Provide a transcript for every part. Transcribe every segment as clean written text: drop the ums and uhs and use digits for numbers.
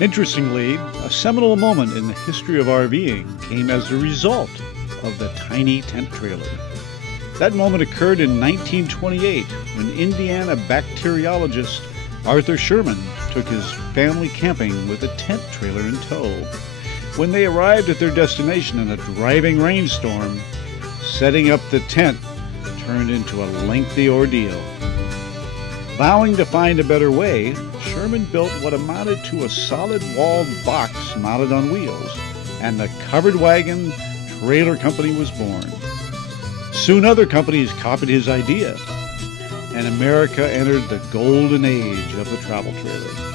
Interestingly, a seminal moment in the history of RVing came as a result of the tiny tent trailer. That moment occurred in 1928 when Indiana bacteriologist Arthur Sherman took his family camping with a tent trailer in tow. When they arrived at their destination in a driving rainstorm, setting up the tent turned into a lengthy ordeal. Vowing to find a better way, Sherman built what amounted to a solid walled box mounted on wheels, and the covered wagon trailer company was born. Soon other companies copied his idea, and America entered the golden age of the travel trailer.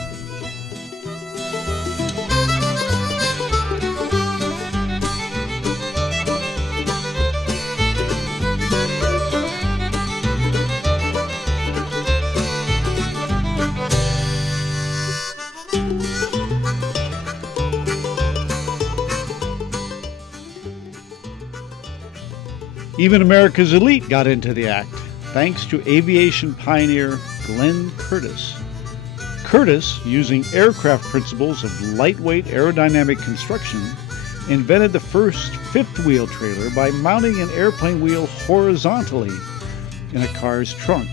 Even America's elite got into the act, thanks to aviation pioneer Glenn Curtiss. Curtiss, using aircraft principles of lightweight aerodynamic construction, invented the first fifth-wheel trailer by mounting an airplane wheel horizontally in a car's trunk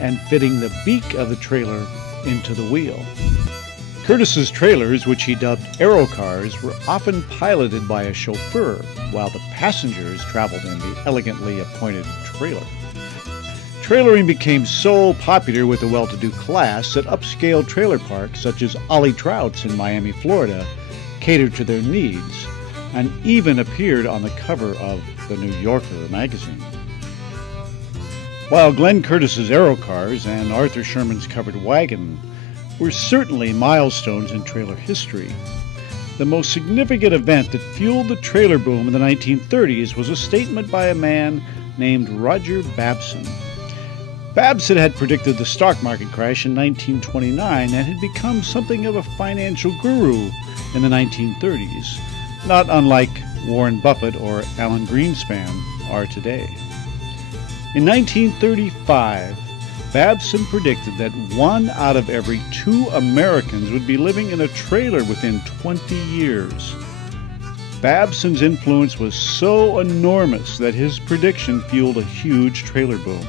and fitting the beak of the trailer into the wheel. Curtiss's trailers, which he dubbed aerocars, were often piloted by a chauffeur, while the passengers traveled in the elegantly appointed trailer. Trailering became so popular with the well-to-do class that upscale trailer parks such as Ollie Trout's in Miami, Florida, catered to their needs and even appeared on the cover of the New Yorker magazine. While Glenn Curtiss's aerocars and Arthur Sherman's covered wagon were certainly milestones in trailer history, the most significant event that fueled the trailer boom in the 1930s was a statement by a man named Roger Babson. Babson had predicted the stock market crash in 1929 and had become something of a financial guru in the 1930s, not unlike Warren Buffett or Alan Greenspan are today. In 1935, Babson predicted that 1 out of every 2 Americans would be living in a trailer within 20 years. Babson's influence was so enormous that his prediction fueled a huge trailer boom.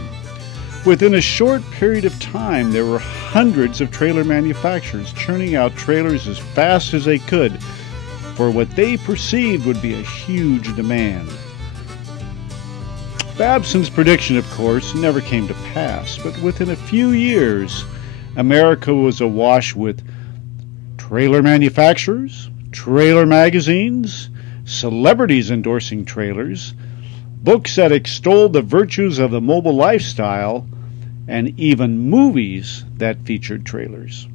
Within a short period of time, there were hundreds of trailer manufacturers churning out trailers as fast as they could for what they perceived would be a huge demand. Babson's prediction, of course, never came to pass, but within a few years, America was awash with trailer manufacturers, trailer magazines, celebrities endorsing trailers, books that extolled the virtues of the mobile lifestyle, and even movies that featured trailers.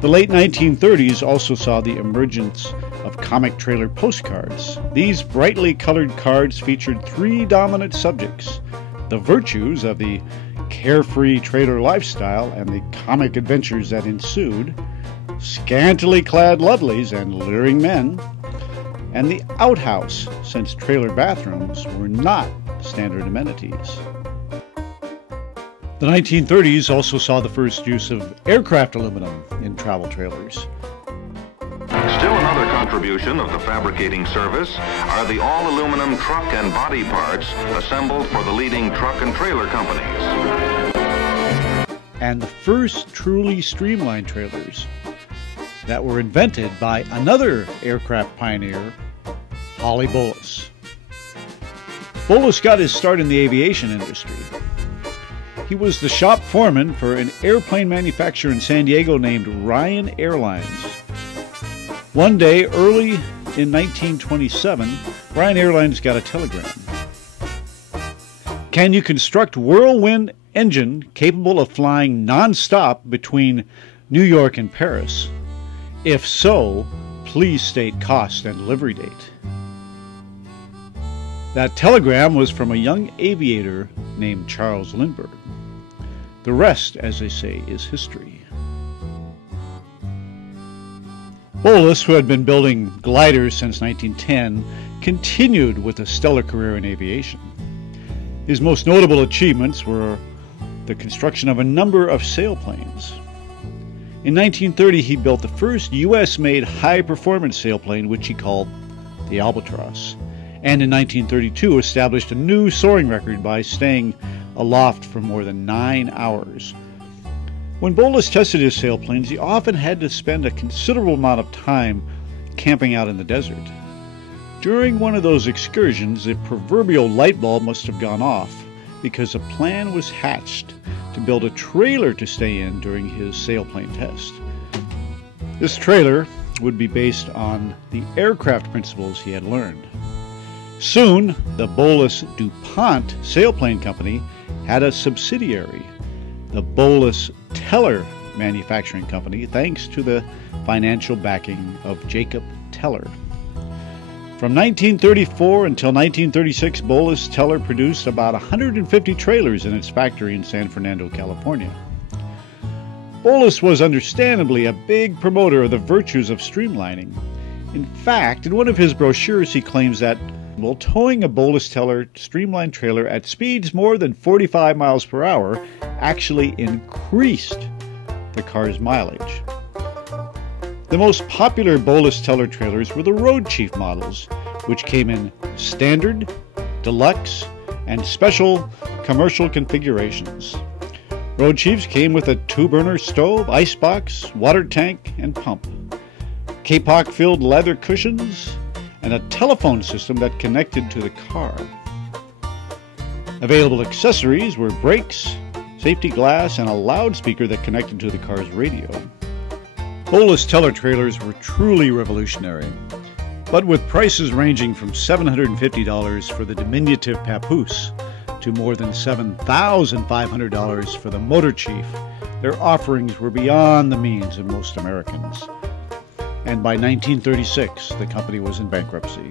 The late 1930s also saw the emergence of comic trailer postcards. These brightly colored cards featured 3 dominant subjects: the virtues of the carefree trailer lifestyle and the comic adventures that ensued, scantily clad lovelies and leering men, and the outhouse, since trailer bathrooms were not standard amenities. The 1930s also saw the first use of aircraft aluminum in travel trailers. Still another contribution of the fabricating service are the all-aluminum truck and body parts assembled for the leading truck and trailer companies. And the first truly streamlined trailers that were invented by another aircraft pioneer, Holly Bolus. Bolus got his start in the aviation industry. He was the shop foreman for an airplane manufacturer in San Diego named Ryan Airlines. One day, early in 1927, Ryan Airlines got a telegram. Can you construct whirlwind engine capable of flying non-stop between New York and Paris? If so, please state cost and delivery date. That telegram was from a young aviator named Charles Lindbergh. The rest, as they say, is history. Bolus, who had been building gliders since 1910, continued with a stellar career in aviation. His most notable achievements were the construction of a number of sailplanes. In 1930, he built the first U.S.-made high-performance sailplane, which he called the Albatross, and in 1932 established a new soaring record by staying aloft for more than 9 hours. When Bolus tested his sailplanes, he often had to spend a considerable amount of time camping out in the desert. During one of those excursions, the proverbial light bulb must have gone off because a plan was hatched to build a trailer to stay in during his sailplane test. This trailer would be based on the aircraft principles he had learned. Soon, the Bolus DuPont sailplane company had a subsidiary, the Bolus Teller Manufacturing Company, thanks to the financial backing of Jacob Teller. From 1934 until 1936, Bolus Teller produced about 150 trailers in its factory in San Fernando, California. Bolus was understandably a big promoter of the virtues of streamlining. In fact, in one of his brochures, he claims that while towing a Bolus Teller streamlined trailer at speeds more than 45 miles per hour actually increased the car's mileage. The most popular Bolus Teller trailers were the Road Chief models, which came in standard, deluxe, and special commercial configurations. Road Chiefs came with a 2-burner stove, icebox, water tank, and pump, kapok-filled leather cushions, and a telephone system that connected to the car. Available accessories were brakes, safety glass, and a loudspeaker that connected to the car's radio. Bolus Teller trailers were truly revolutionary, but with prices ranging from $750 for the diminutive Papoose to more than $7,500 for the Motor Chief, their offerings were beyond the means of most Americans. And by 1936, the company was in bankruptcy.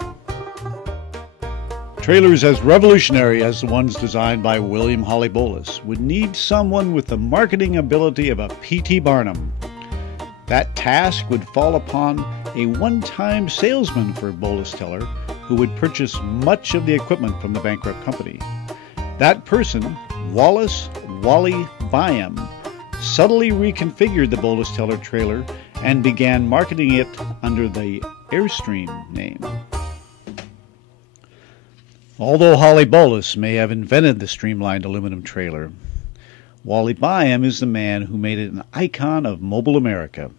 Trailers as revolutionary as the ones designed by William Holly Bolus would need someone with the marketing ability of a P.T. Barnum. That task would fall upon a one-time salesman for Bolus Teller who would purchase much of the equipment from the bankrupt company. That person, Wallace Wally Byam, subtly reconfigured the Bolus Teller trailer and began marketing it under the Airstream name. Although Holly Bolus may have invented the streamlined aluminum trailer, Wally Byam is the man who made it an icon of mobile America.